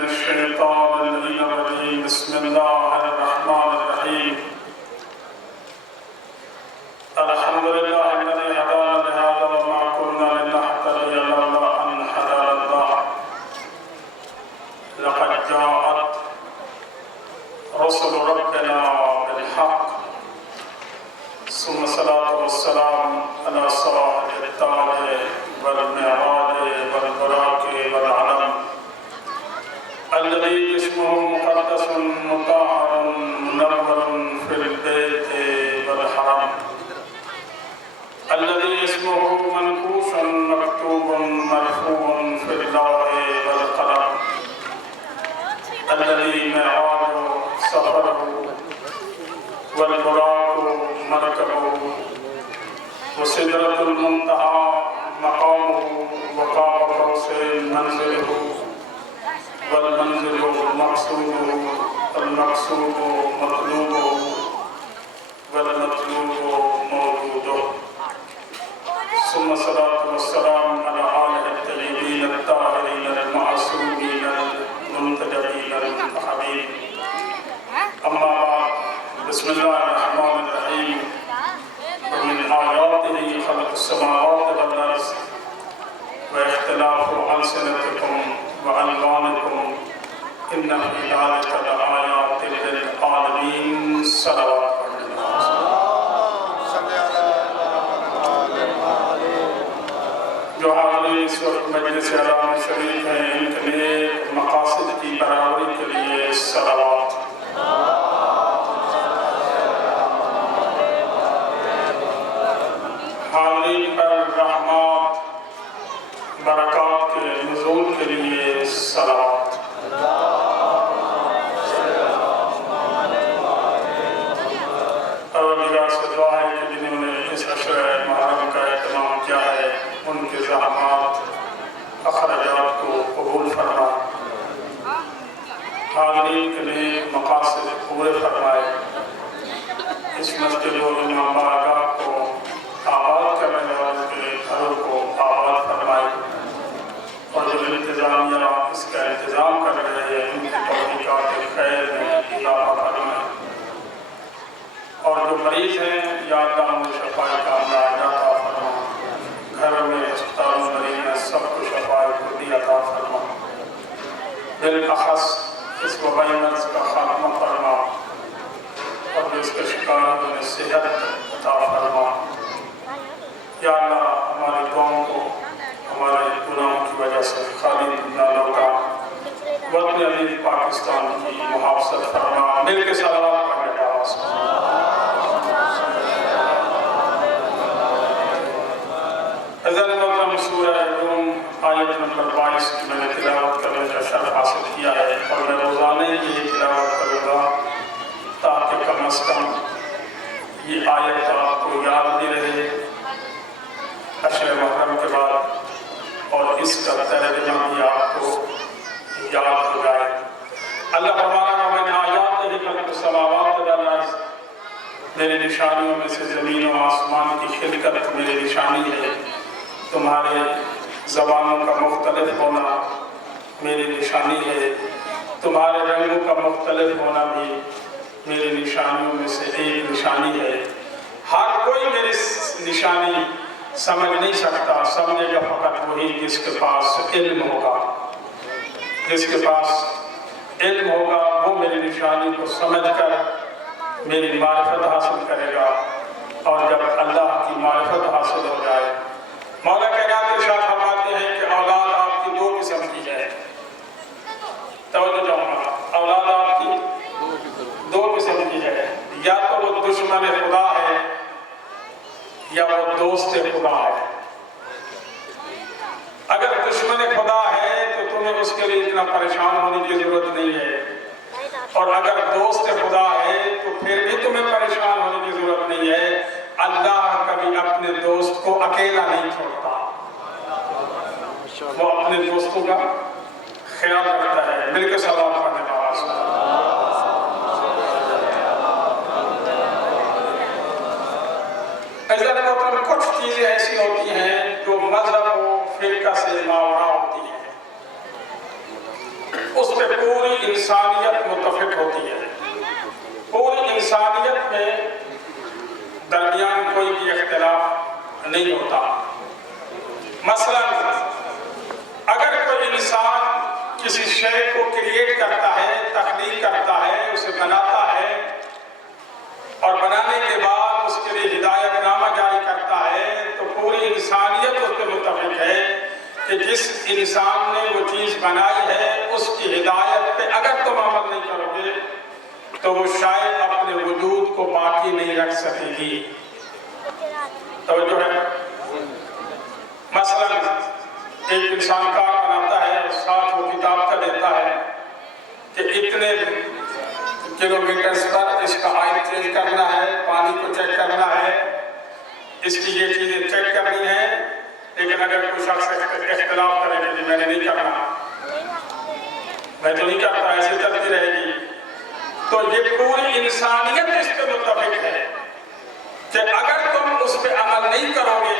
من الشيطان الرجيم. بسم الله الرحمن الرحيم. الحمد لله الذي هدانا لهذا وما كنا لنهتدي لولا أن هدانا الله. لقد جاءت رسل ربنا بالحق، ثم الصلاة والسلام على صاحب التاج والمعراج والبراق والعلم الذي اسمه مقدس مطهر منور في البيت والحرم، الذي اسمه منقوش مكتوب مرفوع في اللوح والقلم، الذي معراج سفره والبراق مركبه وسدرة المنتهى مقامه وقاب قوسين منزله، والمنزل مقصوده المقصود مطلوبه والمطلوب موجوده. ثم الصلاة والسلام على آله الطيبين الطاهرين المعصومين المنتجبين المنتخبين. أما بعد، بسم الله الرحمن الرحيم. ومن آياته خلق السماوات والأرض واختلاف ألسنتكم وألوانكم إن في ذلك لآيات للعالمين. صلوات جو حاضرین اس وقت مجلس اعلان شریف ہیں، ان کے لیے مقاصد کی برابری کے لیے صلوات. حاضرین پر رحمات برکات کے نزول کے لیے صلوات. پروردگار سے دعا ہے کہ جنہوں نے اس عشرہ محرم کا اہتمام کیا ہے ان کے زحمات اخراجات کو قبول فرما، حاضرین کے لیے مقاصد پورے فرمائے. اس مسجد و امام بارگاہ کو آباد کرنے والوں کے گھروں کو آباد فرمائے، اور جو انتظامیہ اس کا انتظام کر رہے ہیں ان کی توفیقات خیر میں اضافہ فرمائے، اور جو مریض ہیں یا اللہ انہیں شفاء کاملہ عطا فرما. گھر میں ہسپتالوں مریض ہیں سب کو شفاء کلی عطا فرما. بالاخص اس وبائی مرض کا خاتمہ فرما، اور جو اس کے شکار انہیں صحت عطا فرما. یا اللہ ہماری قوم کو ہمارے گناہوں کی وجہ سے خالی نہ لوٹا. وطن عزیز پاکستان کی محافظت فرما. مل کے صلوات پڑھنے کا محترم سورہ روم آیت نمبر 22 کی میں نے تلاوت کرنے کا شرف حاصل کیا ہے، اور میں روزانہ یہ تلاوت کروں گا تاکہ کم از کم یہ آیت آپ کو یاد بھی رہے عشر محرم کے بعد، اور اس کا ترجمہ بھی آپ کو یاد ہو جائے. اللہ فرمانا ومن آیاتہ خلق السماوات والارض، میری نشانیوں میں سے زمین و آسمان کی خلقت میری نشانی ہے. تمہارے زبانوں کا مختلف ہونا میری نشانی ہے. تمہارے رنگوں کا مختلف ہونا بھی میری نشانیوں میں سے ایک نشانی ہے. ہر کوئی میری نشانی سمجھ نہیں سکتا، سمجھے گا فقط وہی جس کے پاس علم ہوگا. جس کے پاس علم ہوگا وہ میری نشانی کو سمجھ کر میری معرفت حاصل کرے گا. اور جب اللہ کی معرفت حاصل ہو جائے، مولا کائنات ارشاد فرماتے ہیں کہ اولاد آپ کی دو قسم کی ہے. توجہ جاؤں، اولاد آپ کی دو قسم کی ہے. یا تو وہ دشمن خدا ہے یا وہ دوست خدا ہے. اگر دشمن خدا ہے تو تمہیں اس کے لیے اتنا پریشان ہونے کی ضرورت نہیں ہے، اور اگر دوست خدا ہے تو پھر بھی تمہیں پریشان ہونے کی ضرورت نہیں ہے. اللہ کبھی اپنے دوست کو اکیلا نہیں چھوڑتا، وہ اپنے دوستوں کا خیال رکھتا ہے. مل کے سلام پڑھنے کا واسطہ. کچھ چیزیں ایسی ہوتی ہیں جو مذہب و فرقہ سے ماورا ہوتی ہیں. اس پہ پوری انسانیت متفق ہوتی ہے. پوری انسانیت میں درمیان کوئی بھی اختلاف نہیں ہوتا. مثلا اگر کوئی انسان کسی شے کو کریٹ کرتا ہے، تخلیق کرتا ہے، اسے بناتا ہے اور بنانے کے بعد اس کے لیے ہدایت نامہ جاری کرتا ہے، تو پوری انسانیت اس پہ متفق ہے کہ جس انسان نے وہ چیز بنائی ہے اس کی ہدایت پہ اگر تم عمل نہیں کرو گے تو وہ شاید اپنے وجود کو باقی نہیں رکھ سکے گی. توجہ ہے. مثلا ایک انسان کار بناتا ہے اور ساتھ وہ کتاب کا دیتا ہے کہ اتنے کلومیٹرز پر اس کا آئل چینج کرنا ہے، پانی کو چیک کرنا ہے، اس کی یہ چیزیں چیک کرنی ہے. لیکن اگر کوئی شخص اختلاف کرے کہ میں نے نہیں کرنا، میں تو نہیں کرتا، ایسے چلتی رہے گی، تو یہ پوری انسانیت اس پہ متفق ہے کہ اگر تم اس پہ عمل نہیں کرو گے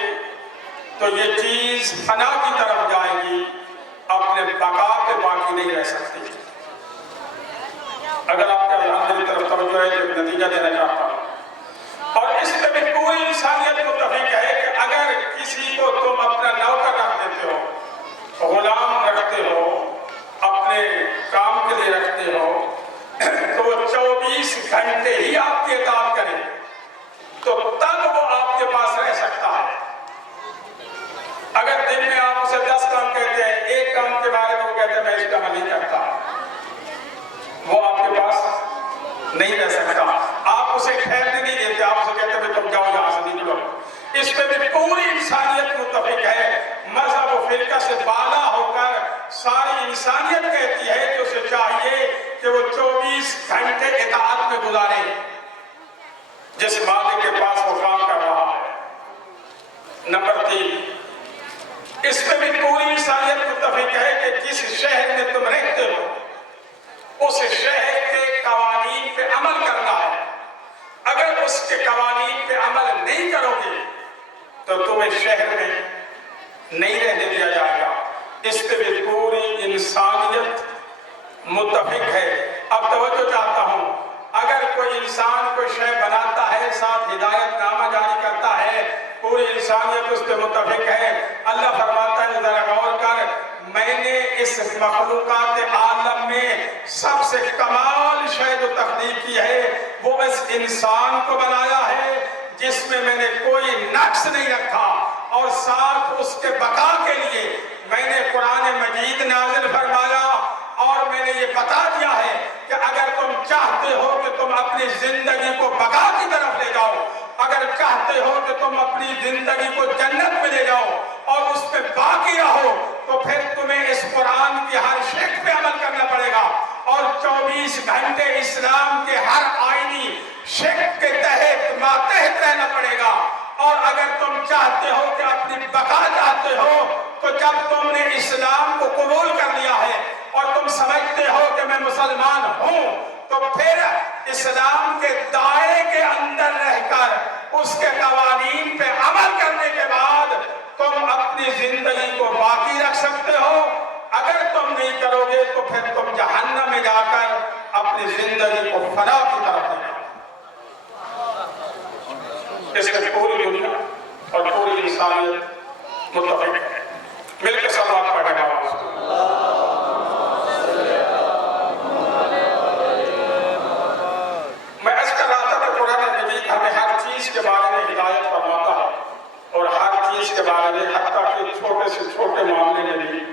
تو یہ چیز فنا کی طرف جائے گی، اپنے بقا پہ باقی نہیں رہ سکتی. اگر آپ کا یہاں میری طرف توجہ ہے تو نتیجہ دینا چاہتا ہوں. اور اس پہ بھی پوری انسانیت متفق ہے کہ اگر کسی کو تم اپنا نوکر رکھ دیتے ہو، غلام رکھتے ہو، اپنے کام کے لیے رکھتے ہو، تو وہ 24 گھنٹے ہی آپ کی اطاعت کرے تو تب وہ آپ کے پاس رہ سکتا ہے. اگر دن میں آپ اسے 10 کام کہتے ہیں، ایک کام کے بارے میں وہ کہتے ہیں میں اس کا عمل نہیں کرتا، وہ آپ کے پاس نہیں رہ سکتا. آپ اسے ٹھہرنے نہیں دیتے، آپ اسے کہتے ہیں تم جاؤ یہاں سے نکلو. اس پہ بھی پوری انسانیت متفق ہے. مذہب و فرقہ سے بالا ہو کر ساری انسانیت کہتی ہے کہ اسے چاہیے کہ وہ 24 گھنٹے اطاعت میں گزارے جس مالک کے پاس وہ کام کر رہا ہے. نمبر 3، اس پہ بھی پوری انسانیت متفق ہے کہ جس شہر میں تم رہتے ہو اس شہر کے قوانین پہ عمل کرنا ہے. اگر اس کے قوانین پہ عمل نہیں کرو گے تو تمہیں شہر میں نہیں رہنے دیا جائے گا. اس پہ بھی پوری انسانیت متفق ہے. اب توجہ چاہتا ہوں، اگر کوئی انسان کوئی شے بناتا ہے، ساتھ ہدایت نامہ جاری کرتا ہے، پوری انسانیت اس پہ متفق ہے. اللہ فرماتا ہے ذرا غور کر، میں نے اس مخلوقات عالم میں سب سے کمال شے جو تخلیق کی ہے وہ اس انسان کو بنایا ہے جس میں نے کوئی نقص نہیں رکھا، اور ساتھ اس کے بقا کے لیے میں نے قرآن مجید نازل فرمایا اور میں نے یہ بتا دیا ہے کہ اگر تم چاہتے ہو کہ تم اپنی زندگی کو بقا کی طرف لے جاؤ، اگر چاہتے ہو کہ تم اپنی زندگی کو جنت میں لے جاؤ اور اس پہ باقی رہو، تو پھر تمہیں اس قرآن کی ہر شک پہ عمل کرنا پڑے گا اور 24 گھنٹے اسلام کے ہر آئینی شک کے تحت ماتحت رہنا پڑے گا. اور اگر تم چاہتے ہو کہ اپنی بقا چاہتے ہو تو جب تم نے اسلام کو قبول کر لیا ہے اور تم سمجھتے ہو کہ میں مسلمان ہوں، تو پھر اسلام کے دائرے کے اندر رہ کر اس کے قوانین پہ عمل کرنے کے بعد تم اپنی زندگی کو باقی رکھ سکتے ہو. اگر تم نہیں کرو گے تو پھر تم جہنم میں جا کر اپنی زندگی کو فنا کی طرف لے جاؤ. اس میں پوری دنیا اور پوری انسانیت متفق ہے. مل کے صلوات پڑھیں گے. میں عرض کر رہا تھا کہ قرآن مجید ہمیں ہر چیز کے بارے میں ہدایت فرماتا ہے اور ہر چیز کے بارے میں حتیٰ کہ چھوٹے سے چھوٹے معاملے میں بھی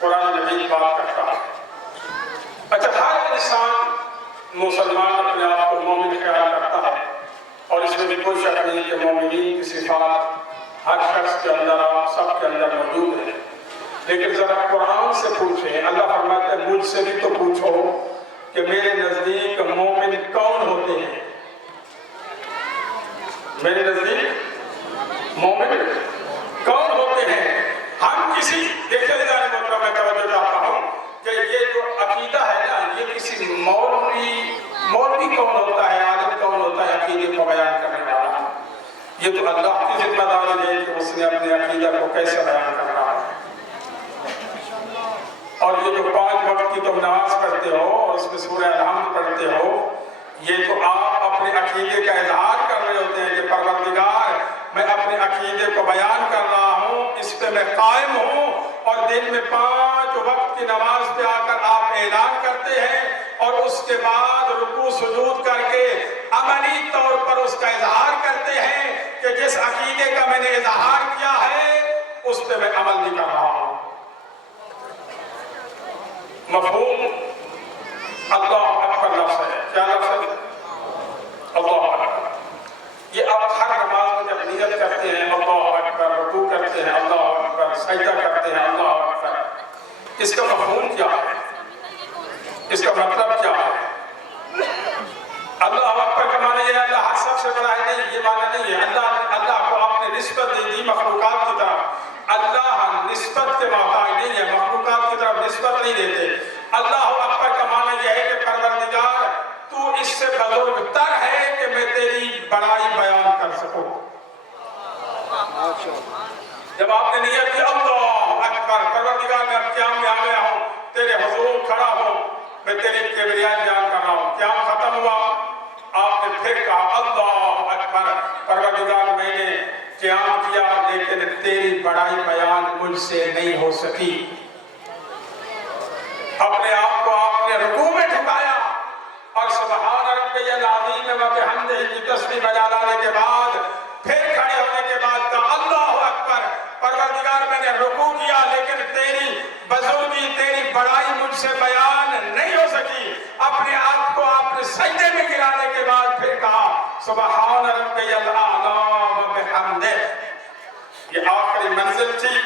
قرآن مجید بات کرتا ہے. اچھا، ہر انسان مسلمان اپنے آپ کو مومن خیال کرتا ہے اور اس میں بھی کوئی شک نہیں کہ مومنین کی صفات ہر شخص کے اندر، سب کے اندر موجود ہے. لیکن ذرا قرآن سے پوچھیں. اللہ فرماتا ہے مجھ سے بھی تو پوچھو کہ میرے نزدیک مومن کون ہوتے ہیں. میرے نزدیک مومن کون ہوتے ہیں. ہم کسی دیکھتے محترم میں توجہ چاہتا ہوں کہ یہ جو عقیدہ ہے نا، یہ کسی مولوی کون ہوتا ہے، عالم کون ہوتا ہے عقیدے کو بیان کرنے والا. یہ تو اللہ کی ذمہ داری ہے کہ اس نے اپنے عقیدہ کو کیسے بیان کرنا ہے. اور یہ جو 5 وقت کی تم نماز عقیدے کا اظہار کر رہے ہوتے ہیں کہ پروردگار میں اپنے عقیدے کو بیان کر رہا ہوں، اس پہ میں قائم ہوں، اور دن میں 5 وقت کی نماز پہ آ کر آپ اعلان کرتے ہیں اور اس کے بعد رکوع سجود کر کے عملی طور پر اس کا اظہار کرتے ہیں کہ جس عقیدے کا میں نے اظہار کیا ہے اس پہ میں عمل نہیں کر رہا ہوں۔ مفہوم؟ اللہ اکبر لفظ ہے، کیا لفظ ہے؟ اللہ اکبر۔ یہ آپ ہر نماز میں جب نیت کرتے ہیں اللہ اکبر، رکوع کرتے ہیں اللہ اکبر، سجدہ کرتے ہیں اللہ اکبر، اس کا مفہوم کیا ہے؟ اس کا مطلب کیا ہے؟ اللہ اکبر کا معنی یہ ہے اللہ ہر سب سے بڑا ہے، نہیں، یہ معنی نہیں ہے۔ اللہ کو آپ نے نسبت دے دی مخلوقات کی طرف، اللہ نسبت کے محتاج نہیں ہے، مخلوقات کی طرف نسبت نہیں دیتے۔ اللہ اکبر کا معنی یہ ہے کہ پروردگار تو اس سے بزرگ تر ہے کہ میں تیری بڑائی بیان کر سکوں۔ جب آپ نے نیت کی اللہ اکبر، پروردگار میں اب قیام میں آ گیا ہوں، تیرے حضور کھڑا ہوں، میں تیری کبریائی بیان کر رہا ہوں، قیام ختم ہوا، آپ نے پھر کہا اللہ اکبر، پروردگار میں نے قیام کیا لیکن تیری بڑائی بیان مجھ سے نہیں ہو سکی۔ اپنے آپ کو آپ نے رکوع میں جھکایا اور سبحان ربی العظیم و بحمدہ کی تسبیح بجا لانے کے بعد پھر کھڑے ہونے کے بعد کہا اللہ اکبر، پروردگار میں نے رکوع کیا لیکن تیری بزرگی، تیری بڑائی مجھ سے بیان نہیں ہو سکی۔ اپنے آپ کو آپ نے سجدے میں گرانے کے بعد پھر کہا سبحان ربی الاعلی و بحمدہ۔ یہ آخری منزل تھی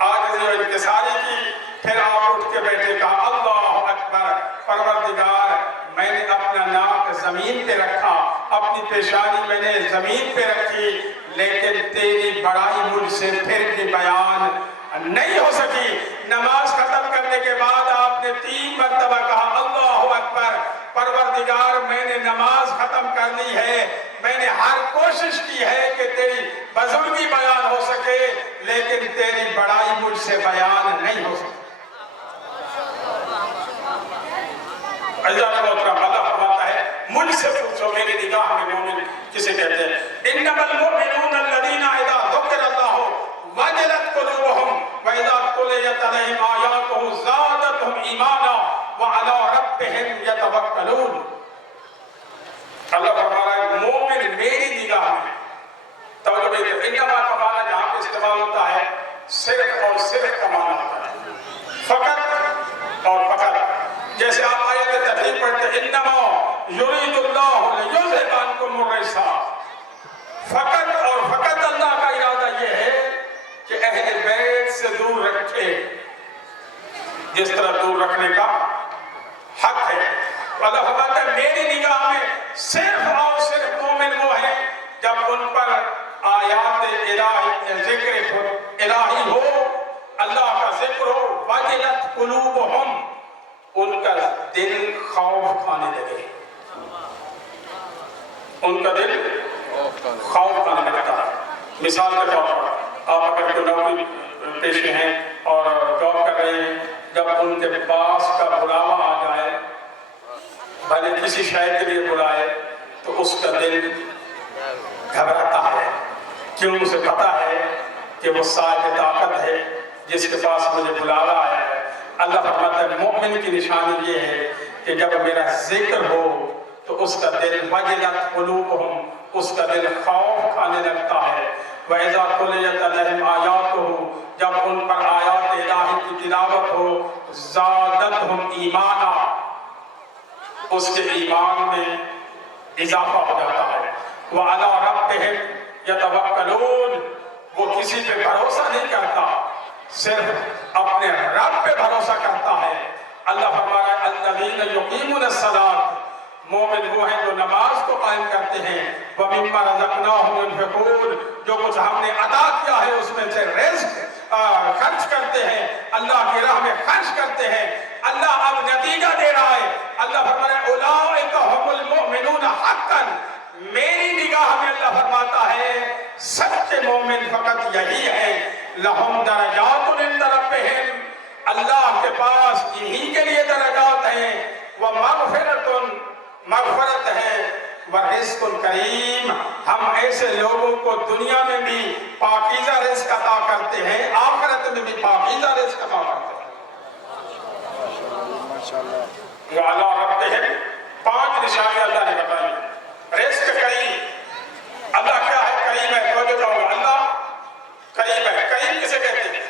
عاجزی و انکساری کی۔ پھر آپ اٹھ کے بیٹھے، کہا اللہ اکبر، پروردگار میں نے اپنا ناک زمین پہ رکھا، اپنی پیشانی میں نے زمین پہ رکھی، لیکن تیری بڑائی مجھ سے پھر بھی بیان نہیں ہو سکی۔ نماز ختم کرنے کے بعد آپ نے 3 مرتبہ کہا اللہ اکبر، پروردگار میں نے نماز ختم کرنی ہے، میں نے ہر کوشش کی ہے کہ تیری بزرگی بیان ہو سکے لیکن تیری بڑائی مجھ سے بیان نہیں ہو سکی۔ اللہ فرماتا ہے مجھ سے پوچھو، میری نگاہ میں مومن کسے کہتے ہیں؟ انما المؤمنون الذین اذا ذکر اللہ وجلت قلوبهم واذا تلیت علیہم آیاتہ زادتہم ایمانا وعلی ربہم یتوکلون۔ اللہ فرما رہا ہے مومن میری نگاہ میں، توجہ دیکھیں، انما کا معنی جہاں پہ استعمال ہوتا ہے صرف اور صرف کا معنی ہوتا ہے، فقط اور فقط۔ جیسے آپ آیت تحریم پڑھتے ہیں انما یرید اللہ لیذھب عنکم الرجس، فقط اور فقط اللہ کا ارادہ یہ ہے کہ اہل بیت سے دور رکھے جس طرح دور رکھنے کا حق ہے۔ اللہ فرماتا ہے میری نگاہ میں صرف اور صرف مومن وہ ہیں جب ان پر آیات الہی، ذکر الہی ہو، اللہ کا ذکر ہو، وجلت قلوبہم، ان کا دل خوف کھانے لگے، ان کا دل خوف کھانے لگتا ہے۔ مثال کے طور پر آپ اگر کوئی نوکری پیشے ہیں اور جاب کر رہے ہیں، جب ان کے باس کا بلاوا آ جائے، بھلے کسی شے کے لیے بلائے، تو اس کا دل گھبراتا ہے، کیوں؟ اسے پتا ہے کہ وہ صاحب طاقت ہے جس کے پاس مجھے بلاوا آیا ہے۔ اللہ فرماتا ہے مومن کی نشانی یہ ہے کہ جب میرا ذکر ہو تو اس کا دل وجلت قلوبہم، اس کا دل خوف کھانے لگتا ہے۔ وَإِذَا تُلِيَتْ عَلَيْهِمْ آیَاتُهُ، جب ان پر آیات الہی کی تلاوت ہو، زادتہم ایمانا، اس کے ایمان میں اضافہ ہو جاتا ہے۔ وَعَلَىٰ رَبِّهِمْ يَتَوَكَّلُونَ، وہ کسی پہ بھروسہ نہیں کرتا، صرف اپنے رب پہ بھروسہ کرتا ہے۔ اللہ فرما رہا ہے الذین یقیمون الصلاۃ، مومن وہ ہیں جو نماز کو قائم کرتے ہیں، وَمِمَّا رَزَقْنَاهُمْ يُنْفِقُونَ، جو کچھ ہم نے عطا کیا ہے اس میں سے رزق خرچ کرتے ہیں، اللہ کی راہ میں خرچ کرتے ہیں۔ اللہ اب نتیجہ دے رہا ہے، اللہ فرما رہا ہے اولئک ھم المؤمنون حقا، میری نگاہ میں اللہ فرماتا ہے سچے مومن فقط یہی ہے، لہم درجات عند ربہم، اللہ کے پاس انہی کے لیے درجات ہیں، وہ مغفرت ہے، ورزق کریم، ہم ایسے لوگوں کو دنیا میں بھی پاکیزہ رزق عطا کرتے ہیں، آخرت میں بھی پاکیزہ رزق عطا کرتے ہیں۔ وَعَلَىٰ رَبِّهِمْ، 5 نشانیں اللہ نے بتائی۔ رزق کریم، اللہ کیا ہے؟ کریم ہے۔ تو جو کہوں گا اللہ کریم ہے۔ کریم کسے کہتے ہیں؟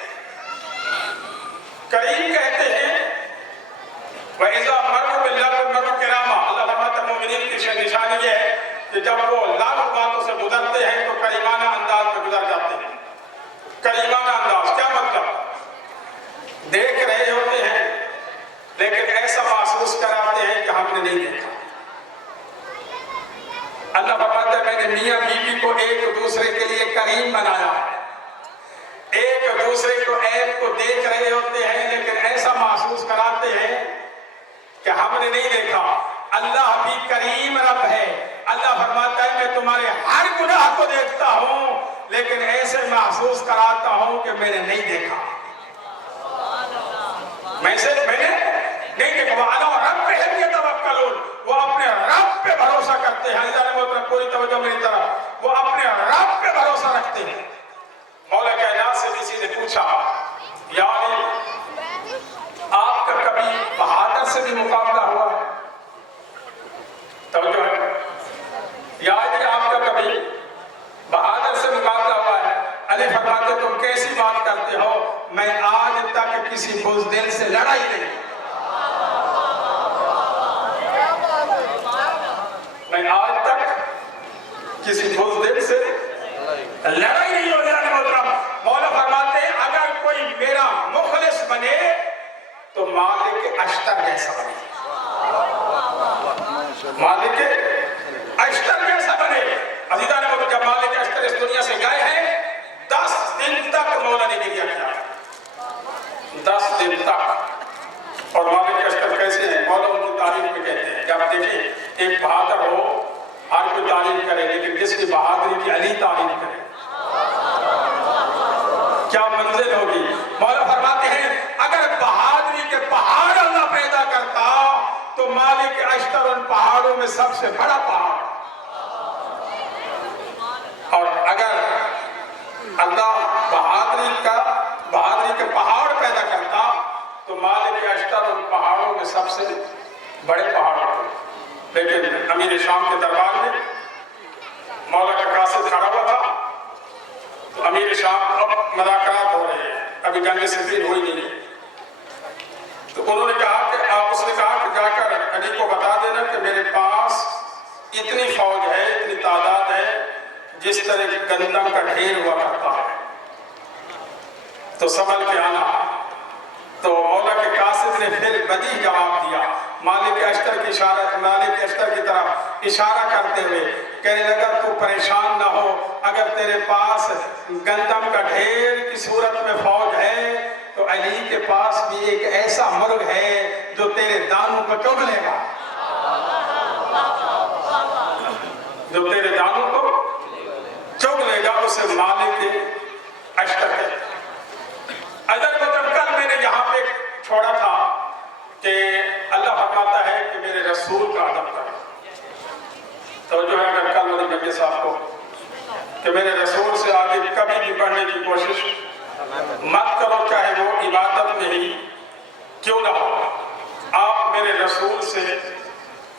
کریم کہتے ہیں وَإِذَا مَرُّوا بِاللَّغْوِ مَرُّوا كِرَامًا۔ اللہ فرماتا ہے مومنین کی نشانی یہ ہے کہ جب وہ لاکھ باتوں سے گزرتے ہیں تو کریمانہ انداز میں گزر جاتے ہیں۔ کریمانہ انداز کیا مطلب؟ دیکھ رہے ہوتے ہیں لیکن ایسا محسوس کراتے ہیں کہ ہم نے نہیں دیکھا۔ اللہ فرماتا ہے میں نے میاں بیوی کو ایک دوسرے کے لیے کریم بنایا ہے۔ ایک دوسرے کو عیب کو دیکھ رہے ہوتے ہیں لیکن ایسا محسوس کراتے ہیں کہ ہم نے نہیں دیکھا۔ اللہ بھی کریم رب ہے۔ اللہ فرماتا ہے میں تمہارے ہر گناہ کو دیکھتا ہوں لیکن ایسے محسوس کراتا ہوں کہ میں نے نہیں دیکھا۔ میں نے نہیں دیکھا۔ وَعَلَىٰ رَبِّهِمْ يَتَوَكَّلُونَ، وہ اپنے رب پہ بھروسہ کرتے ہیں۔ حضرت محترم پوری توجہ میری طرف، وہ اپنے رب پہ بھروسہ رکھتے ہیں۔ مولا کائنات سے کسی نے پوچھا یا علی آپ کا کبھی بہادر سے بھی مقابلہ ہوا ہے؟ توجہ ہے؟ یا علی آپ کا کبھی بہادر سے مقابلہ ہوا ہے؟ علی فرماتے تم کیسی بات کرتے ہو، میں آج تک کسی بزدل سے لڑائی نہیں، میں آج تک کسی بزدل سے لڑائی نہیں ہو جانے محترم۔ مولا فرماتے ہیں اگر کوئی میرا مخلص بنے تو مالک اشتر جیسا بنے، مالک اشتر جیسا بنے۔ عزیزان محترم جب مالک اشتر اس دنیا سے گئے ہیں 10 دن تک مولا نے گریہ کیا، 10 دن تک۔ اور مالک اشتر کیسے ہیں؟ مولا ان کی تعریف میں کہتے ہیں جب دیکھیں ایک بہادر ہو ہر کوئی تعریف کرے لیکن جس کی بہادری کی علی تعریف کرے کیا منزل ہوگی۔ مولا فرماتے ہیں اگر بہادری کے پہاڑ اللہ پیدا کرتا تو مالک اشتر ان پہاڑوں میں سب سے بڑا پہاڑ، اور اگر اللہ بہادری کے پہاڑ پیدا کرتا تو مالک اشتر ان پہاڑوں میں سب سے بڑے پہاڑ ہوتے۔ لیکن امیر شام کے دربار میں مولا کا قاصد کھڑا ہوا تھا تو امیر شام اب مذاکرات ہو رہے ہیں، ابھی جنگ صفین ہوئی نہیں ہے، تو انہوں نے کہا کہ اس نے کہا کہ جا کر علی کو بتا دینا کہ میرے پاس اتنی فوج ہے، اتنی تعداد ہے جس طرح گندم کا ڈھیر ہوا کرتا ہے، تو سنبھل کے آنا۔ تو مولا کے قاصد نے پھر بدیع جواب دیا، مالک اشتر کی طرف اشارہ کرتے ہوئے کہنے لگا تو پریشان نہ ہو، اگر تیرے پاس گندم کا ڈھیر کی صورت میں فوج ہے تو علی کے پاس بھی ایک ایسا مرغ ہے جو تیرے دانوں کو چگ لے گا، جو تیرے دانوں کو چگ لے گا، اسے مالک اشتر ہے۔ اگر مطلب کل میں نے یہاں پہ چھوڑا تھا کہ اللہ فرماتا ہے کہ میرے رسول کا ادب کرو، تو جو ہے اگر کل میری نبی صاحب کو کہ میرے رسول سے آگے کبھی بھی بڑھنے کی کوشش مت کرو، چاہے وہ عبادت میں ہی کیوں نہ ہو، آپ میرے رسول سے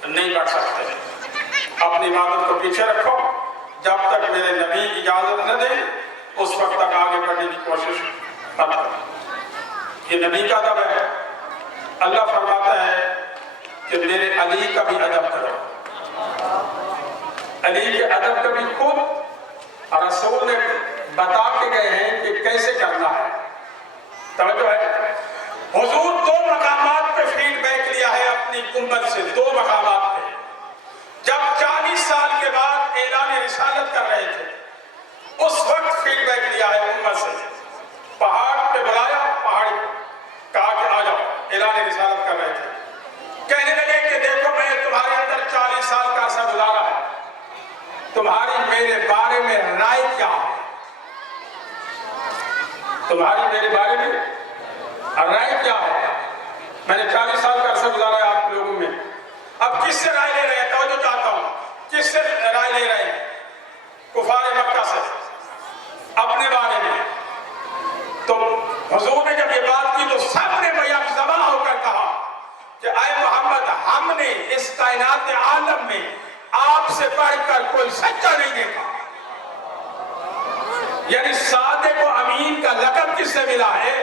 نہیں بڑھ سکتے، اپنی عبادت کو پیچھے رکھو، جب تک میرے نبی اجازت نہ دیں اس وقت تک آگے بڑھنے کی کوشش مت کرو۔ یہ نبی کا ادب ہے۔ اللہ فرماتا ہے کہ میرے علی کا بھی ادب کرو، علی کے ادب کا بھی خود رسول نے بتا کے گئے ہیں کہ کیسے کرنا ہے۔ توجہ ہے، حضور 2 مقامات پہ فیڈ بیک لیا ہے اپنی امت سے، 2 مقامات پہ جب 40 سال کے بعد اعلان رسالت کر رہے تھے اس وقت فیڈ بیک لیا ہے امت سے، پہاڑ پہ بلایا، پہاڑی کہا کہ آ جاؤ، اعلان رسالت کر رہے تھے، کہنے لگے کہ دیکھو میں نے تمہارے اندر 40 سال کا عرصہ گزارا ہے، تمہاری میرے بارے میں رائے کیا ہے، تمہاری میرے بارے میں رائے کیا ہے، میں نے 40 سال کا عرصہ گزارا ہے آپ لوگوں میں، اب کس سے رائے لے رہے ہیں؟ توجہ چاہتا ہوں، کس سے سے رائے لے رہے ہیں کفار مکہ سے اپنے بارے میں. تو حضور نے جب یہ بات کی تو سب نے بیک زباں ہو کر کہا کہ اے محمد ہم نے اس کائنات عالم میں آپ سے بڑھ کر کوئی سچا نہیں دیکھا. یعنی صادق و امین کا لقب کس سے ملا ہے؟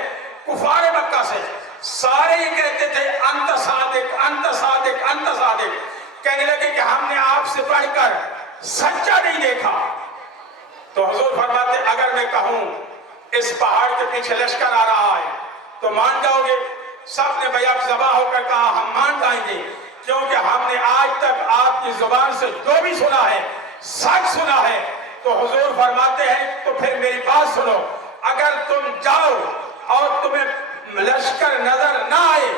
کفار مکہ سے. سارے یہ کہتے تھے انت صادق انت صادق انت صادق. کہنے لگے کہ ہم نے آپ سے بڑھ کر سچا نہیں دیکھا. تو حضور فرماتے اگر میں کہوں اس پہاڑ کے پیچھے لشکر آ رہا ہے تو مان جاؤ گے؟ سب نے بیک زباں ہو کر کہا ہم مان جائیں گے، کیونکہ ہم نے آج تک آپ کی زبان سے جو بھی سنا ہے سچ سنا ہے. تو حضور فرماتے ہیں تو پھر میری بات سنو، اگر تم جاؤ اور تمہیں لشکر نظر نہ آئے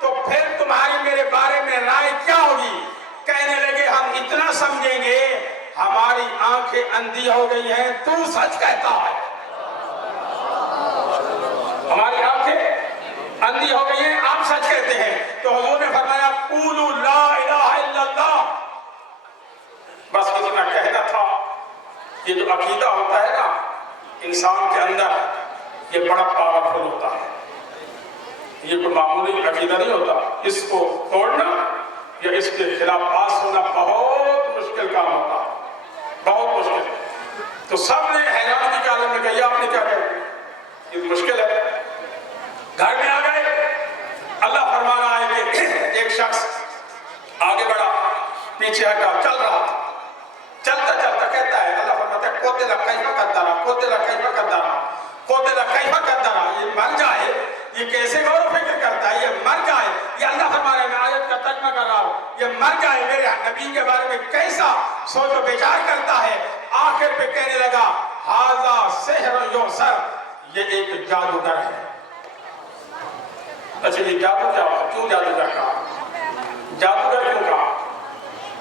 تو پھر تمہاری میرے بارے میں رائے کیا ہوگی؟ کہنے لگے ہم اتنا سمجھیں گے ہماری آنکھیں اندھی ہو گئی ہیں، تو سچ کہتا ہے. ہماری آنکھیں اندھی ہو گئی ہیں، آپ سچ کہتے ہیں. تو حضور نے فرمایا قولوا لا الہ الا اللہ. بس اتنا کہنا تھا. یہ جو عقیدہ ہوتا ہے نا انسان کے اندر، یہ بڑا پاورفل ہوتا ہے. یہ کوئی معمولی عقیدہ نہیں ہوتا. اس کو توڑنا یا اس کے خلاف بات ہونا بہت مشکل کام ہوتا ہے، بہت مشکل. تو سب نے حیران کی عالم میں کہا یہ آپ نے کیا کہا؟ یہ مشکل ہے. گھر میں آ گئے، اللہ فرما رہا ہے کہ ایک شخص آگے بڑھا، پیچھے ہٹا، چل رہا تھا. چلتا چلتا کہتا ہے، اللہ فرماتا ہے قتل کیف قدر قتل کیف قدر قتل کیف قدر. یہ مر جائے، یہ کیسے غور و فکر کرتا ہے، یہ مر جائے. یہ اللہ فرما رہا ہے، میں آیت کا ترجمہ کر رہا ہوں، یہ مر جائے میرے نبی کے بارے میں کیسا سوچ و بچار کرتا ہے. آخر پہ کہنے لگا ھذا سحر یؤثر، یہ ایک جادوگر ہے. اچھا یہ جادو کیا ہوتا ہے؟ کیوں جادوگر کہا؟ جادوگر کیوں کہا؟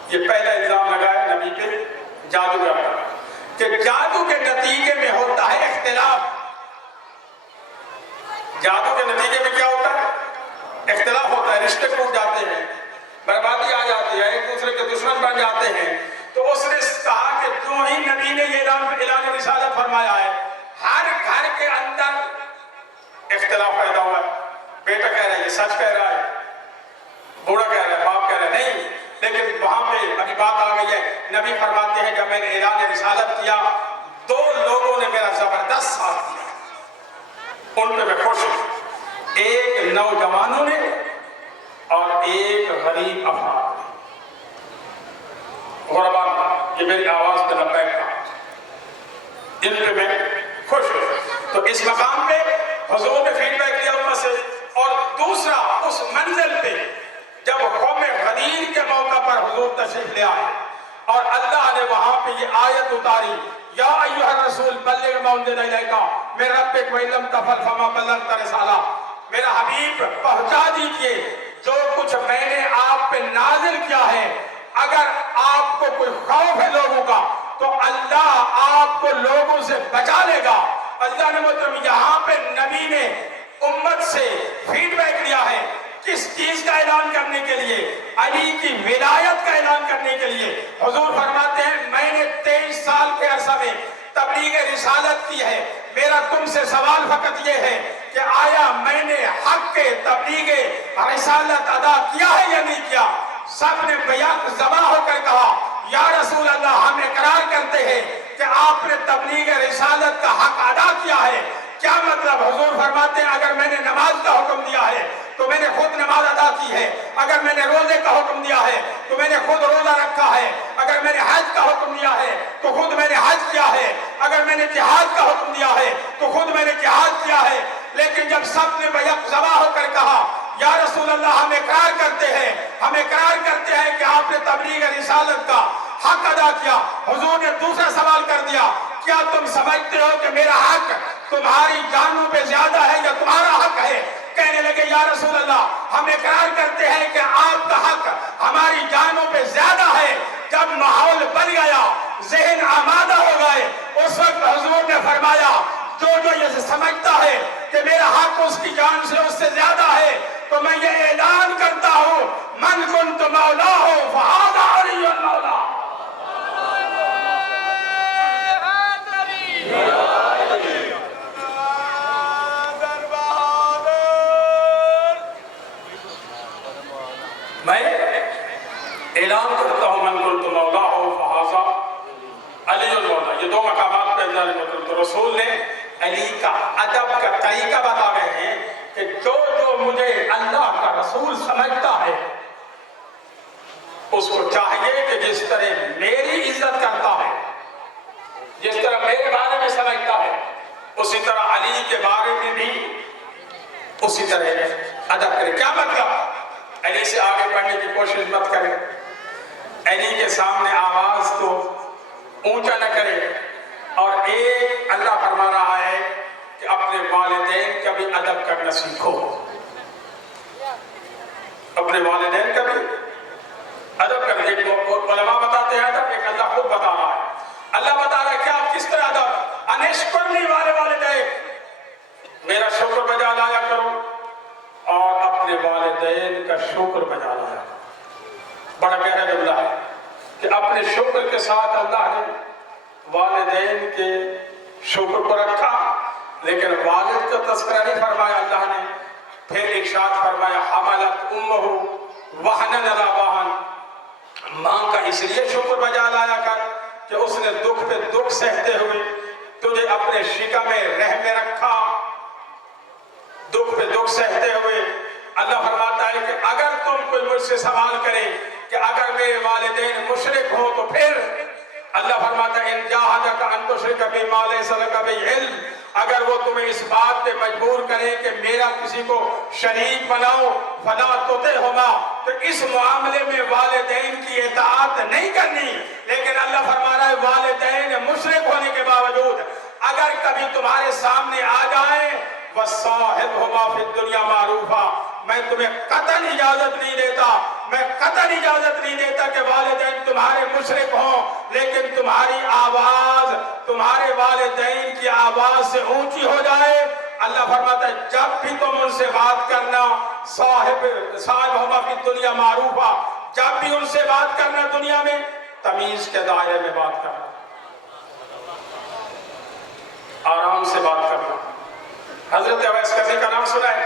یہ پہلا الزام لگایا نبی پہ جادوگر کا کہ جادو کے نتیجے میں ہوتا ہے اختلاف. جادو کے نتیجے میں کیا ہوتا ہے؟ اختلاف ہوتا ہے، رشتے ٹوٹ جاتے ہیں، بربادی آ جاتی ہے، ایک دوسرے کے دشمن بن جاتے ہیں. تو اس نے کہا کہ جو ہی نبی نے یہ اعلان رسالت فرمایا ہے ہر گھر کے اندر اختلاف پیدا ہوا ہے. بیٹا کہہ رہا ہے یہ سچ کہہ رہا ہے، بوڑھا کہہ رہا ہے، باپ کہہ رہا ہے نہیں. لیکن وہاں پہ ابھی بات آ گئی ہے. نبی فرماتے ہیں جب میں نے اعلان رسالت کیا دو لوگوں نے میرا زبردست ساتھ دیا، ان پہ میں خوش ہوں. ایک نوجوانوں نے اور ایک غریب افراد نے. غربا، یہ میری آواز پہ لبیک تھا، ان پہ میں خوش ہوں. تو اس مقام پہ حضور نے فیڈ بیک لیا امت سے. اور دوسرا اس منزل پہ جب قوم غدیر کے موقع پر حضور تشریف لے آئے اور اللہ نے وہاں پہ یہ آیت اتاری یا ایھا الرسول بلغ ما انزل الیک من ربک وان لم تفعل فما بلغت رسالہ. میرا حبیب پہنچا دیجئے جو کچھ میں نے آپ پہ نازل کیا ہے. اگر آپ کو کوئی خوف ہے لوگوں کا تو اللہ آپ کو لوگوں سے بچا لے گا. اللہ نے محترم یہاں پہ نبی نے امت سے فیڈ بیک لیا ہے کس چیز کا اعلان کرنے کے لیے؟ علی کی ولایت کا اعلان کرنے کے لیے. حضور فرماتے ہیں میں نے 23 سال کے عرصہ میں تبلیغ رسالت کی ہے. میرا تم سے سوال فقط یہ ہے کہ آیا میں نے حق کے تبلیغ رسالت ادا کیا ہے یا نہیں کیا؟ سب نے بیک زباں ہو کر کہا یا رسول اللہ ہم اقرار کرتے ہیں کہ آپ نے تبلیغ رسالت کا حق ادا کیا ہے. کیا مطلب؟ حضور فرماتے ہیں اگر میں نے نماز کا حکم دیا ہے تو میں نے خود نماز ادا کی ہے. اگر میں نے روزے کا حکم دیا ہے تو میں نے خود روزہ رکھا ہے. اگر میں نے حج کا حکم دیا ہے تو خود میں نے حج کیا ہے. اگر میں نے جہاد کا حکم دیا ہے تو خود میں نے جہاد کیا ہے. لیکن جب سب نے بیک زباں ہو کر کہا یا رسول اللہ ہم اقرار کرتے ہیں، ہم اقرار کرتے ہیں کہ آپ نے تبلیغ رسالت کا حق ادا کیا. حضور نے دوسرا سوال کر دیا کیا تم سمجھتے ہو کہ میرا حق تمہاری جانوں پہ زیادہ ہے یا تمہارا حق ہے؟ کہنے لگے یا رسول اللہ ہم اقرار کرتے ہیں کہ آپ کا حق ہماری جانوں پہ زیادہ ہے. جب ماحول بن گیا، ذہن آمادہ ہو گئے، اس وقت حضور نے فرمایا جو یہ سمجھتا ہے کہ میرا حق اس کی جان سے اس سے زیادہ ہے تو میں یہ اعلان کرتا ہوں من کنت مولا ہو فہذا علی المولا. اعلان کرتا ہوں من کنت مولا ہو فہذا علی المولا. یہ دو مقامات پہ اللہ نے مطلب تو رسول نے علی کا ادب کا طریقہ بتا گئے ہیں کہ جو جو مجھے اللہ کا رسول سمجھتا ہے اس کو چاہیے کہ جس طرح میری عزت کرتا ہے، جس طرح میرے بارے میں سمجھتا ہے، اسی طرح علی کے بارے میں بھی اسی طرح ادب کرے. کیا مطلب؟ علی سے آگے بڑھنے کی کوشش مت کرے، علی کے سامنے آواز کو اونچا نہ کرے، اور ایک اللہ فرما رہا ہے کہ اپنے والدین کا بھی ادب کرنا سیکھو. اپنے والدین کا بھی ادب کرنا. ایک علماء بتاتے ہیں ادب، ایک اللہ خود بتا رہا ہے. اللہ بتا رہا ہے کہ آپ کس طرح ادب، انشکرنی والدین، میرا شکر بجا لایا کرو اور اپنے والدین کا شکر بجا لایا کرو. بڑا گہرا جملہ ہے کہ اپنے شکر کے ساتھ اللہ نے والدین کے شکر کو رکھا، لیکن والد کا تذکرہ نہیں فرمایا اللہ نے. پھر ارشاد فرمایا حملت امہ وہنن علی وہن، ماں کا اس لیے شکر بجا لایا کر کہ اس نے دکھ پہ دکھ سہتے ہوئے تجھے اپنے شکم رحم میں رکھا. دکھ پہ دکھ سہتے ہوئے اللہ فرماتا ہے کہ اگر تم کوئی مجھ سے سوال کرے کہ اگر میرے والدین مشرک ہوں تو پھر اللہ فرماتا ہے ان جاہدک ان تشرک بی ما لیس لک بہ علم، اگر وہ تمہیں اس بات پہ مجبور کرے کہ میرا کسی کو شریک بناؤ فلا تطعہما، تو اس معاملے میں والدین کی اطاعت نہیں کرنی. لیکن اللہ فرما رہا ہے والدین مشرک ہونے کے باوجود اگر کبھی تمہارے سامنے آ جائیں وَصَاحِبْهُمَا فِي الدُّنْيَا مَعْرُوفًا، میں تمہیں قطعاً اجازت نہیں دیتا، میں قطعاً اجازت نہیں دیتا کہ والدین تمہارے مشرک ہوں، لیکن تمہاری آواز تمہارے والدین کی آواز سے اونچی ہو جائے. اللہ فرماتا ہے جب بھی تم ان سے بات کرنا صاحبہما فی الدنیا معروفا، جب بھی ان سے بات کرنا دنیا میں تمیز کے دائرے میں بات کرنا، آرام سے بات کرنا. حضرت اویس کرنی کا نام سنا ہے؟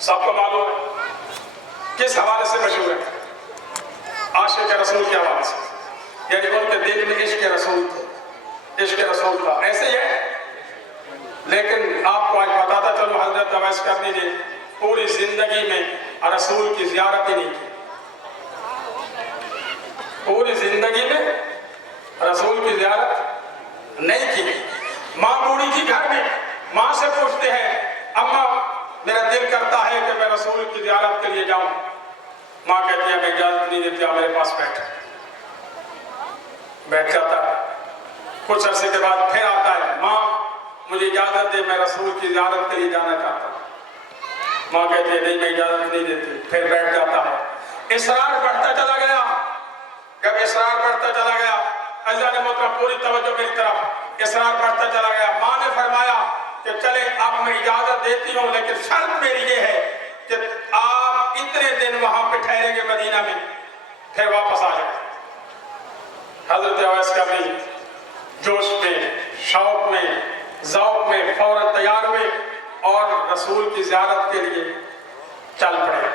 سب کو معلوم ہے کس حوالے سے مشہور ہے؟ عاشق رسول کے حوالے سے، یعنی ان کے دل میں عشق رسول تھے، عشق رسول تھا. ایسے ہی ہے. لیکن آپ کو آج بتاتا چلو حضرت اویس کرنی نے پوری زندگی میں رسول کی زیارت ہی نہیں کی. پوری زندگی میں رسول کی زیارت نہیں کی. ماں بوڑھی تھی گھر میں، ماں سے پوچھتے ہیں اماں میرا دل کرتا ہے کہ میں رسول کی زیارت کے لیے جاؤں. ماں کہتی ہے میں اجازت نہیں دیتی، آپ میرے پاس بیٹھ جاتا ہے. کچھ عرصے کے بعد پھر آتا ہے ماں مجھے اجازت دے، میں رسول کی زیارت کے لیے جانا چاہتا ہوں. ماں کہتی ہے نہیں میں اجازت نہیں دیتی. پھر بیٹھ جاتا ہے. اصرار بڑھتا چلا گیا. جب اصرار بڑھتا چلا گیا، عزیزان محترم پوری توجہ میری طرف، اصرار بڑھتا چلا گیا. ماں نے فرمایا کہ چلے اب میں اجازت دیتی ہوں، لیکن شرط میری یہ ہے کہ آپ اتنے دن وہاں پہ ٹھہریں گے مدینہ میں، پھر واپس آ جائیں. حضرت اویس کرنی جوش میں، شوق میں، ذوق میں فوراً تیار ہوئے اور رسول کی زیارت کے لیے چل پڑے.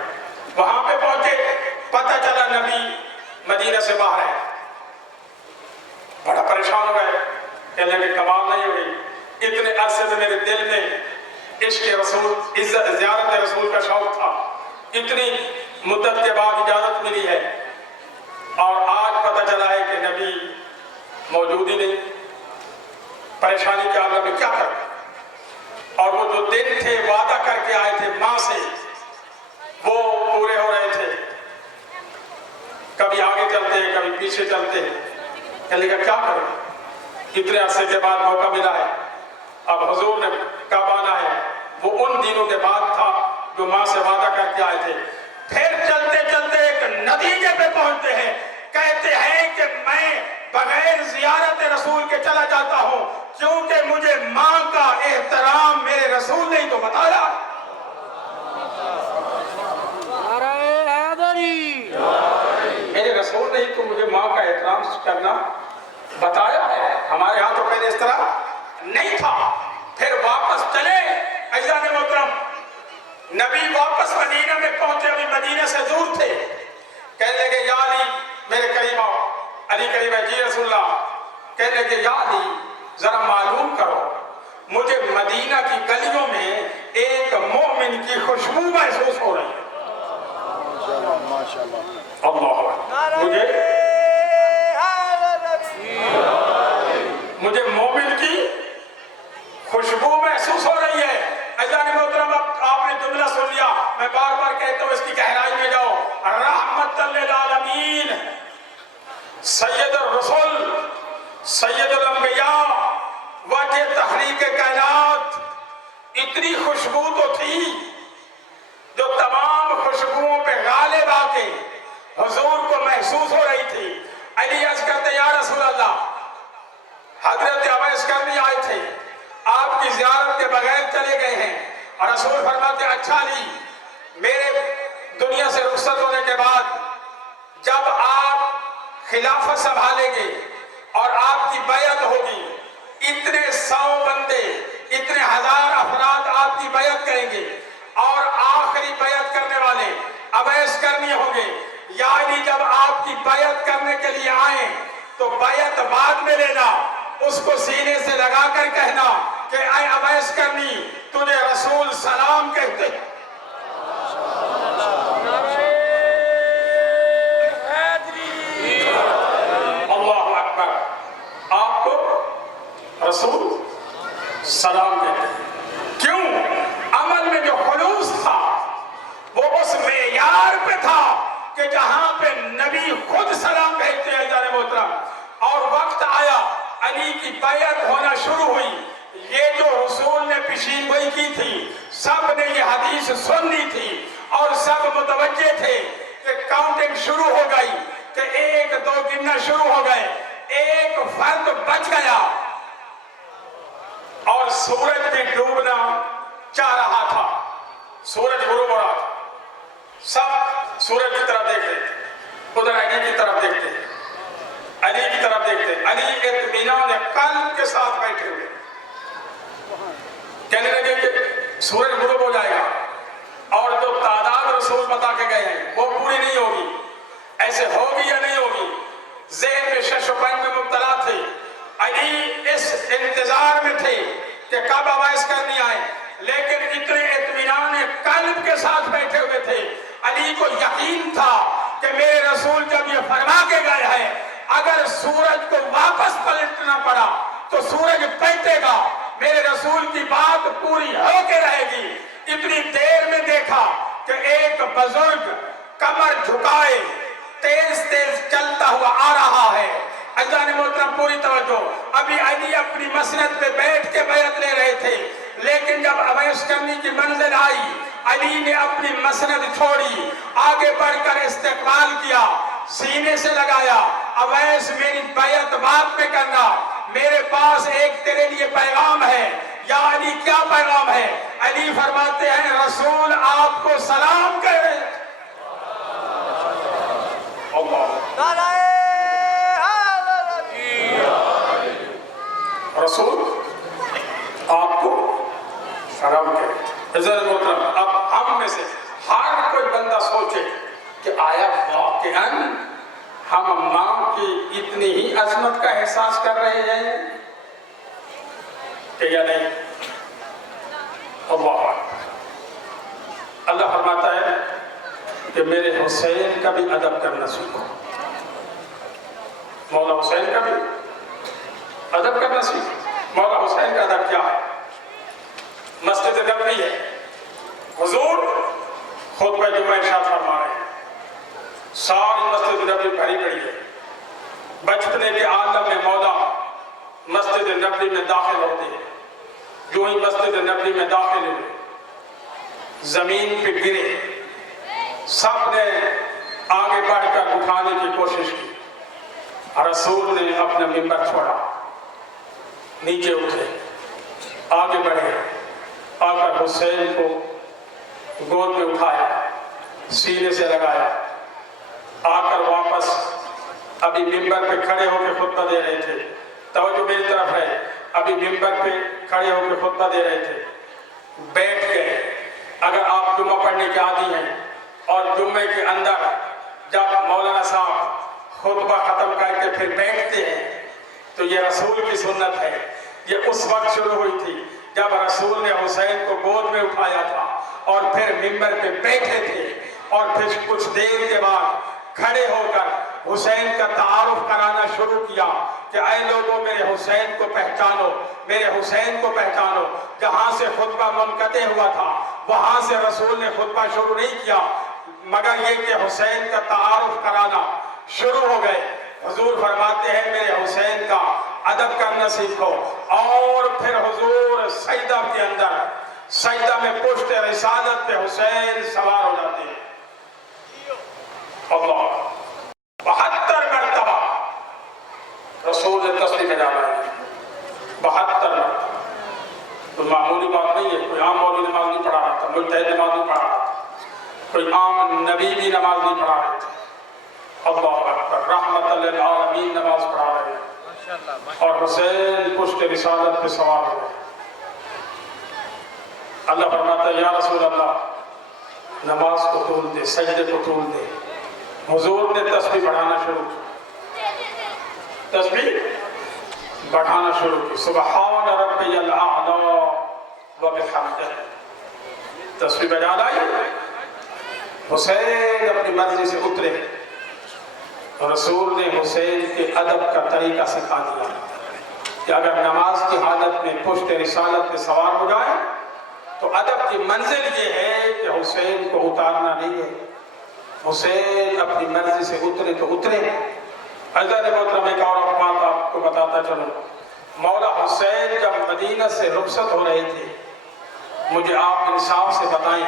وہاں پہ پہنچے، پتہ چلا نبی مدینہ سے باہر ہے. بڑا پریشان ہو گئے، کہنے لگے کمال نہیں ہوئی، اتنے عرصے سے میرے دل میں عشق رسول، زیارت رسول کا شوق تھا، اتنی مدت کے بعد اجازت ملی ہے اور آج پتہ چلا ہے کہ نبی موجود ہی نہیں. پریشانی کے عالم میں کیا کریں؟ اور وہ جو دن تھے وعدہ کر کے آئے تھے ماں سے، وہ پورے ہو رہے تھے. کبھی آگے چلتے ہیں، کبھی پیچھے چلتے ہیں. کہنے لگا کیا کریں؟ اتنے عرصے کے بعد موقع ملا ہے، اب حضور نے کب آنا ہے؟ وہ ان دنوں کے بعد تھا جو ماں سے وعدہ کر کے آئے تھے. پھر چلتے چلتے ایک نتیجے پہ پہنچتے ہیں. کہتے ہیں کہ میں بغیر زیارت رسول کے چلا جاتا ہوں کیونکہ مجھے ماں کا احترام میرے رسول نے ہی تو بتایا. میرے رسول نے ہی تو مجھے ماں کا احترام کرنا بتایا ہے. ہمارے ہاں تو پہلے اس طرح نہیں تھا. پھر واپس چلے. عزیزان محترم نبی واپس مدینہ میں پہنچے، ابھی مدینہ سے دور تھے. کہنے لگے یا علی میرے قریب آؤ. علی قریب ہے. جی رسول اللہ. کہنے لگے یا علی ذرا معلوم کرو مجھے مدینہ کی گلیوں میں ایک مومن کی خوشبو محسوس ہو رہی ہے. اللہ مجھے مومن کی خوشبو محسوس ہو رہی ہے. عزیزان محترم آپ نے جملہ سن لیا, میں بار بار کہتا ہوں اس کی گہرائی میں جاؤ. رحمت للعالمین, سید الرسول, سید الانبیاء, وجہ تحریک کائنات, اتنی خوشبو تو تھی جو تمام خوشبوؤں پہ غالب آ کے حضور کو محسوس ہو رہی تھی. علی عرض کرتے یا رسول اللہ, حضرت اویس کرنی آئے تھے, آپ کی زیارت کے بغیر چلے گئے ہیں. اور رسول فرماتے اچھا علی, میرے دنیا سے رخصت ہونے کے بعد جب آپ خلافت سنبھالیں گے اور آپ کی بیعت ہوگی, اتنے 100 بندے, اتنے 1000 افراد آپ کی بیعت کریں گے اور آخری بیعت کرنے والے اویس کرنی ہوں گے. یعنی جب آپ کی بیعت کرنے کے لیے آئیں تو بیعت بعد میں لینا, اس کو سینے سے لگا کر کہنا کہ اے اویس کرنی تجھے رسول سلام کہتے ہیں. اللہ اکبر, آپ کو رسول سلام کہتے ہیں. کیوں؟ عمل میں جو خلوص تھا وہ اس معیار پہ تھا کہ جہاں پہ نبی خود سلام بھیجتے ہیں. عزیزان محترم, اور وقت آیا, علی کی بیعت ہونا شروع ہوئی. یہ جو رسول نے پیشین گوئی کی تھی سب نے یہ حدیث سننی تھی اور سب متوجہ تھے کہ کاؤنٹنگ شروع ہو گئی, کہ 1 2 گننا شروع ہو گئے. ایک فرد بچ گیا اور سورج بھی ڈوبنا چاہ رہا تھا. سورج غروب ہو رہا تھا, سب سورج کی طرف دیکھتے, ادھر علی کی طرف دیکھتے, علی کی طرف دیکھتے. علی اطمینان قلب کے ساتھ بیٹھے ہوئے, کہنے لگے کہ سورج غروب ہو جائے گا اور جو تعداد رسول بتا کے گئے ہیں وہ پوری نہیں ہوگی. ایسے ہوگی یا نہیں ہوگی؟ ذہن میں شش و پنج میں مبتلا تھے. علی اس انتظار میں تھے کہ کب اویس کرنی آئے, لیکن اتنے اطمینان قلب کے ساتھ بیٹھے ہوئے تھے. علی کو یقین تھا کہ میرے رسول جب یہ فرما کے گئے ہیں اگر سورج کو واپس پلٹنا پڑا تو سورج پلٹے گا, میرے رسول کی بات پوری ہو کے رہے گی. اتنی دیر میں دیکھا کہ ایک بزرگ کمر جھکائے تیز تیز چلتا ہوا آ رہا ہے. عزیزان محترم پوری توجہ, ابھی علی اپنی مسند پہ بیٹھ کے بیعت لے رہے تھے, لیکن جب اویس کرنی کی منزل آئی علی نے اپنی مسند چھوڑی, آگے بڑھ کر استقبال کیا, سینے سے لگایا. اویس میری بیعت بعد میں کرنا, میرے پاس ایک تیرے لیے پیغام ہے. یا علی کیا پیغام ہے؟ علی فرماتے ہیں رسول آپ کو سلام کہہ رہے ہیں. رسول آپ کو سلام کہہ رہے ہیں. عزیز محترم, اب ہم میں سے ہر کوئی بندہ سوچے کہ آیا واقعاً ہم امام کی اتنی ہی عظمت کا احساس کر رہے ہیں کہ یا نہیں؟ اللہ فرماتا ہے کہ میرے حسین کا بھی ادب کرنا سیکھو. مولا حسین کا بھی ادب کرنا سیکھو. مولا حسین کا ادب کیا ہے؟ مسجد نبوی ہے, حضور خطبہ جمعہ ارشاد فرما رہے ہیں, ساری مسجد نبوی بھری پڑی ہے. بچپنے کے عالم میں مولا مسجد نبوی میں داخل ہوتے ہیں. جو ہی مسجد نبوی میں داخل ہوئے زمین پہ گرے, سب نے آگے بڑھ کر اٹھانے کی کوشش کی. رسول نے اپنا منبر چھوڑا, نیچے اٹھے, آگے بڑھے, آ کر حسین کو گود میں اٹھایا, سینے سے لگایا, آ کر واپس ابھی منبر پہ کھڑے ہو کے خطبہ دے رہے تھے. توجہ میری طرف ہے, ابھی منبر پہ کھڑے ہو کے خطبہ دے رہے تھے, بیٹھ گئے. اگر آپ جمعہ پڑھنے کے عادی ہیں اور جمعے کے اندر جب مولانا صاحب خطبہ ختم کر کے پھر بیٹھتے ہیں تو یہ رسول کی سنت ہے. یہ اس وقت شروع ہوئی تھی جب رسول نے حسین کو گود میں اٹھایا تھا اور پھر ممبر پہ بیٹھے تھے اور پھر کچھ دیر کے بعد کھڑے ہو کر حسین کا تعارف کرانا شروع کیا کہ اے لوگوں میرے حسین کو پہچانو، میرے حسین کو پہچانو. جہاں سے خطبہ منقطع ہوا تھا وہاں سے رسول نے خطبہ شروع نہیں کیا مگر یہ کہ حسین کا تعارف کرانا شروع ہو گئے. حضور فرماتے ہیں میرے حسین کا ادب کرنا سیکھو، اور پھر حضور سجدہ کے اندر سجدہ میں پشت رسالت پہ حسین سوار ہو جاتے ہیں. اللہ 72 مرتبہ رسول نے تسبیح بجا لائی. 72 مرتبہ کوئی معمولی بات نہیں ہے. کوئی عام مولوی نماز نہیں پڑھا رہا تھا، مجتہد نماز نہیں پڑھا رہا تھا، کوئی عام نبی بھی نماز نہیں پڑھا رہے تھے. اللہ اکبر، رحمت للعالمین نماز پڑھا رہے ہیں اور حسین پشت رسالت پہ سوار ہو گئے. اللہ فرماتا ہے یا رسول اللہ نماز کو طول دے، سجدے کو طول دے. حضور نے تسبیح بڑھانا شروع کی، تسبیح بڑھانا شروع کی. سبحان ربی الاعلی و بحمدہ، تسبیح بجا لائی. حسین اپنی مرضی سے اترے. رسول نے حسین کے ادب کا طریقہ سکھا دیا کہ اگر نماز کی حالت میں پشت رسالت پہ سوار ہو جائے تو ادب کی منزل یہ ہے کہ حسین کو اتارنا نہیں ہے. حسین اپنی مرضی سے اترے تو اترے. عزیز محترم ایک اور بات آپ کو بتاتا چلوں. مولا حسین جب مدینہ سے رخصت ہو رہے تھے مجھے آپ انصاف سے بتائیں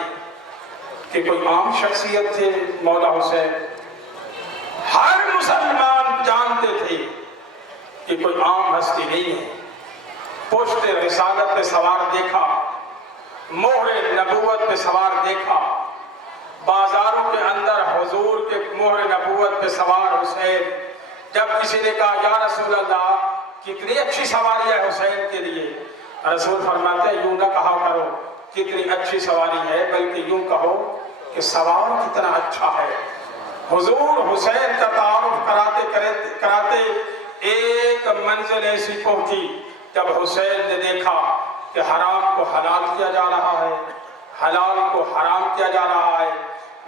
کہ کوئی عام شخصیت تھے مولا حسین؟ ہر مسلمان جانتے تھے کہ کوئی عام ہستی نہیں ہے. پشت رسالت پہ سوار دیکھا، مہر نبوت پہ سوار دیکھا، بازاروں کے اندر حضور کے مہر نبوت پہ سوار حسین. جب کسی نے کہا یا رسول اللہ کتنی اچھی سواری ہے حسین کے لیے، رسول فرماتے ہیں یوں نہ کہا کرو کتنی اچھی سواری ہے بلکہ یوں کہو کہ سوار کتنا اچھا ہے. حضور حسین کا تعارف کراتے ایک منزل ایسی پہنچی جب حسین نے دیکھا کہ حرام کو حلال کیا جا رہا ہے، حلال کو حرام کیا جا رہا ہے،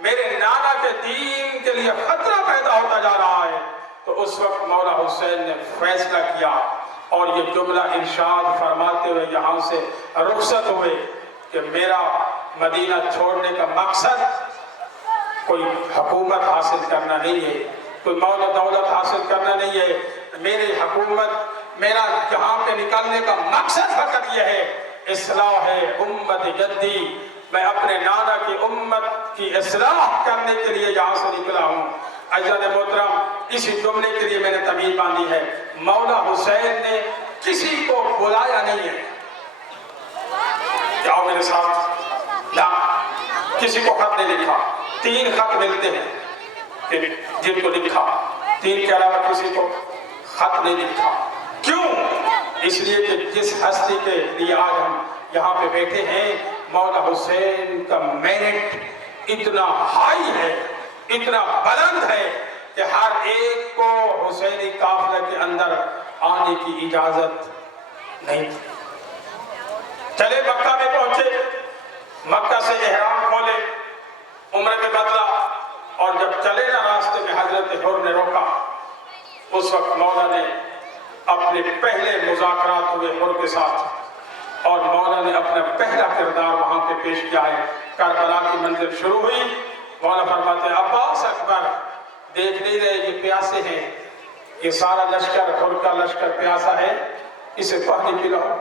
میرے نانا کے دین کے لیے خطرہ پیدا ہوتا جا رہا ہے. تو اس وقت مولا حسین نے فیصلہ کیا اور یہ جملہ ارشاد فرماتے ہوئے یہاں سے رخصت ہوئے کہ میرا مدینہ چھوڑنے کا مقصد کوئی حکومت حاصل کرنا نہیں ہے، کوئی مال و دولت حاصل کرنا نہیں ہے. میری حکومت، میرا جہاں پہ نکلنے کا مقصد فقط یہ ہے اصلاح ہے امت جدی. میں اپنے نانا کی امت کی اصلاح کرنے کے لیے یہاں سے نکلا ہوں. عزیز محترم اسی جملے کے لیے میں نے تمیز باندھی ہے. مولا حسین نے کسی کو بلایا نہیں ہے جاؤ میرے ساتھ، نہ کسی کو خط نہیں لکھا. 3 خط ملتے ہیں کہ جن کو لکھا، 3 کے علاوہ کسی کو خط نہیں لکھا. کیوں؟ اس لیے کہ جس ہستی کے لیے آج ہم یہاں پہ بیٹھے ہیں مولا حسین کا میرٹ اتنا ہائی ہے، اتنا بلند ہے کہ ہر ایک کو حسینی قافلہ کے اندر آنے کی اجازت نہیں تھی. چلے مکہ میں پہنچے، مکہ سے احرام کھولے، عمرے میں بدلا، اور جب چلے نا راستے میں حضرت حر نے روکا. اس وقت مولا نے اپنے پہلے مذاکرات ہوئے حر کے ساتھ اور مولا نے اپنا پہلا کردار وہاں پہ پیش کیا ہے. کربلا کی منزل شروع ہوئی. مولا فرماتے ہیں عباس اکبر دیکھ نہیں رہے یہ پیاسے ہیں، یہ سارا لشکر حر کا لشکر پیاسا ہے، اسے پانی پلاؤ.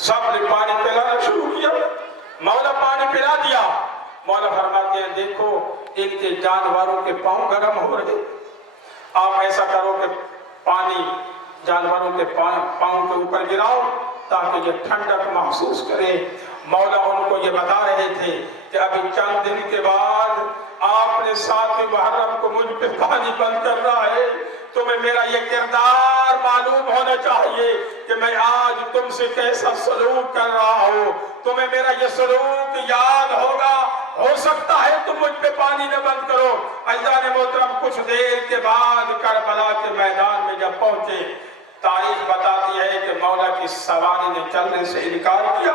سب نے پانی پلانا شروع کیا. مولا پانی پلا دیا. مولا فرماتے ہیں دیکھو ان کے جانوروں کے پاؤں گرم ہو رہے، آپ ایسا کرو کہ پانی جانوروں کے پاؤں کے اوپر گراؤ تاکہ یہ ٹھنڈک محسوس کرے. مولا ان کو یہ بتا رہے تھے کہ ابھی چند دن کے بعد آپ نے 7 محرم کو مجھ پہ پانی بند کرنا ہے. تمہیں میرا یہ کردار معلوم ہونا چاہیے کہ میں آج تم سے کیسا سلوک کر رہا ہوں. تمہیں میرا یہ سلوک یاد ہوگا، ہو سکتا ہے تم مجھ پہ پانی نہ بند کرو۔ عزیزان محترم، کچھ دیر کے بعد کربلا کے میدان میں جب پہنچے، تاریخ بتاتی ہے کہ مولا کی سواری نے چلنے سے انکار کیا۔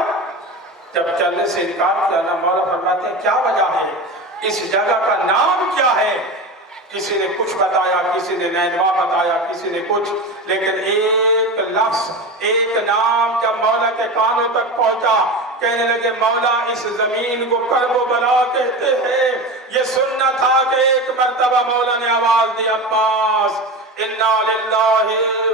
جب چلنے سے انکار کیا نا، مولا فرماتے ہیں کیا وجہ ہے، اس جگہ کا نام کیا ہے؟ کسی نے کچھ بتایا، کسی نے نینوا بتایا، کسی نے کچھ، لیکن ایک لفظ، ایک نام جب مولا کے کانوں تک پہنچا، کہنے لگے مولا اس زمین کو کرب و بلا کہتے ہیں۔ یہ سننا تھا کہ ایک مرتبہ مولا نے آواز دی، عباس انا للہ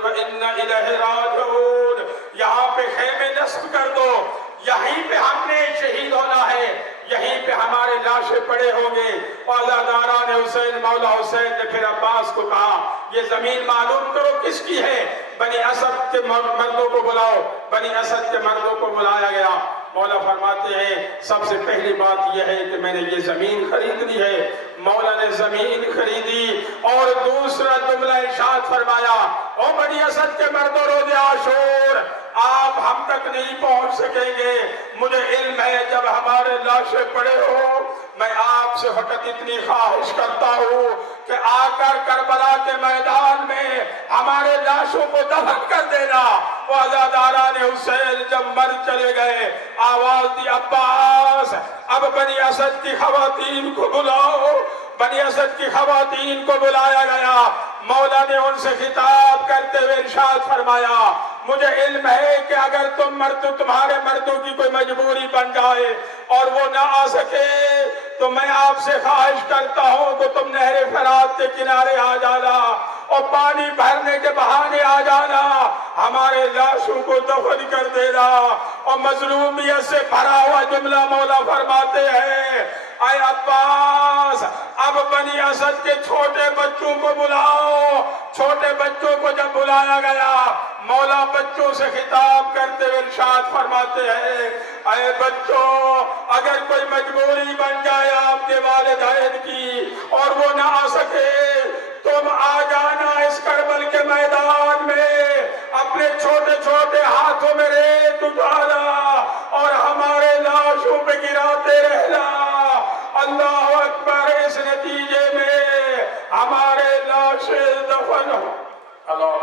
و انا الیہ راجعون، یہاں پہ خیمے نصب کر دو، یہیں پہ ہم نے شہید ہونا ہے، یہیں پہ ہمارے لاشیں پڑے ہوں گے۔ عزاداران حسین، مولا حسین نے پھر عباس کو کہا یہ زمین معلوم کرو کس کی ہے، بنی اسد کے مردوں کو بلاؤ۔ بنی اسد کے مردوں کو بلایا گیا۔ مولا فرماتے ہیں سب سے پہلی بات یہ ہے کہ میں نے یہ زمین خریدنی ہے۔ مولا نے زمین خریدی اور دوسرا جملہ ارشاد فرمایا، او بنی اسد کے مردوں، روز عاشور آپ ہم تک نہیں پہنچ سکیں گے، مجھے علم ہے جب ہمارے لاشیں پڑے ہو، میں آپ سے فقط اتنی خواہش کرتا ہوں کہ آ کر کربلا کے میدان میں ہمارے لاشوں کو دفن کر دینا۔ وہ عزاداران حسین جب مر چلے گئے، آواز دی عباس اب بنی اسد کی خواتین کو بلاؤ۔ بنی اسد کی خواتین کو بلایا گیا۔ مولا نے ان سے خطاب کرتے ہوئے ارشاد فرمایا، مجھے علم ہے کہ اگر تمہارے مردوں کی کوئی مجبوری بن جائے اور وہ نہ آ سکے تو میں آپ سے خواہش کرتا ہوں کہ تم نہر فرات کے کنارے آ جانا اور پانی بھرنے کے بہانے آ جانا، ہمارے لاشوں کو دفن کر دینا۔ اور مظلومیت سے بھرا ہوا جملہ مولا فرماتے ہیں، اے عباس اب بنی اسد کے چھوٹے بچوں کو بلاؤ۔ چھوٹے بچوں کو جب بلایا گیا، مولا بچوں سے خطاب کرتے ہوئے ارشاد فرماتے ہیں، اے بچوں اگر کوئی مجبوری بن جائے آپ کے والدین کی اور وہ نہ آ سکے، تم آ جانا اس کربل کے میدان میں، اپنے چھوٹے چھوٹے ہاتھوں میں ریت اٹھانا اور ہمارے لاشوں پہ گراتے رہنا۔ اللہ اکبر، اس نتیجے میں ہمارے لاشیں دفن ہو۔ اللہ